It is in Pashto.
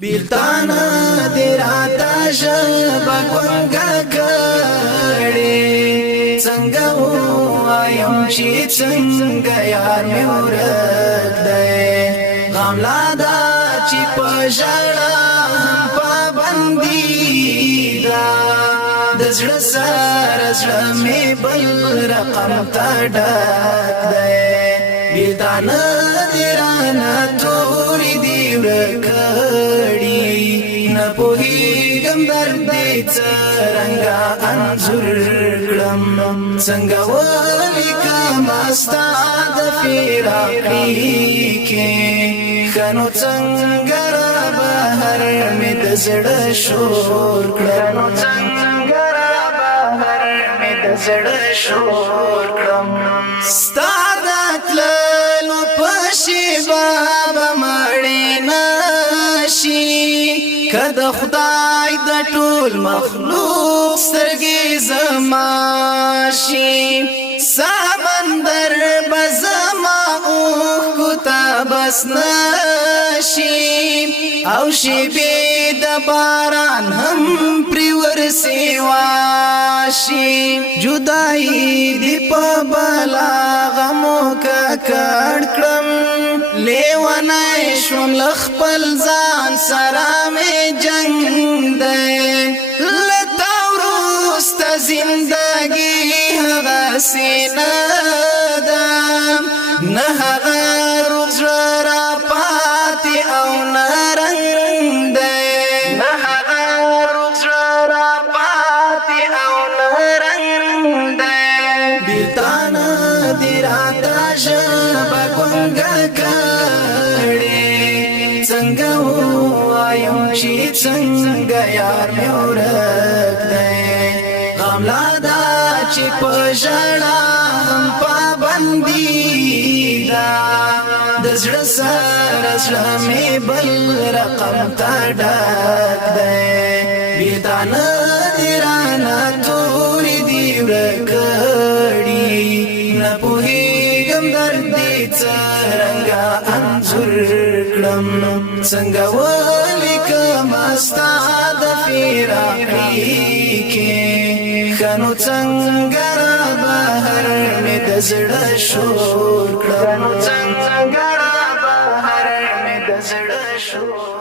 بیلتانا دی راتا ژبه ګونګه کړې څنګه ووایم چې څنګه یار مې ورک دی غم لا دا چې په ژړا پابندي ده د زړه سره زړه مې بل رقم ته ډک دی بیلتانا دی رانا تورې دی ورک پوهیږم درد دې څرنګه انځور کړم څنګه ولیکم ستا د فراقي کې ښه نو څنګه را بهر مې د زړه شور کړم څنګه را بهر مې د زړه شور کړم ستا د تللو په شیبه به مړې نشي که د خدای د ټول مخلوق سترګې زما شي سمندر به زما اوښکو ته بس نشي او شیبې د باران هم پرې ورسیوا شي جدایي دې په بلا غمو ککړ کړم لیونی شوم له خپل ځان سره مې جنګ دی له تا وروسته زندګي هغسې نه ده نه هغه روغ زړه راپاتې او نه رنګ دی نه هغه روغ زړه راپاتې او نه رنګ دی بیلتانه دې راته ژبه ګونګه څنګه ووایم چې څنګه یار مې ورک دی غم لا دا چې په ژړا هم پابندي ده د زړه سره زړه مې بل رقم ته ډک دی بیلتانه دې رانا تورې دي ورک کړي نه پوهیږم درد دې څرنګه انځور کړم څنګه ولیکم ستا د فراقي کې ښه نو څنګه را بهر مې د زړه شور کړم څنګه را بهر مې د زړه شور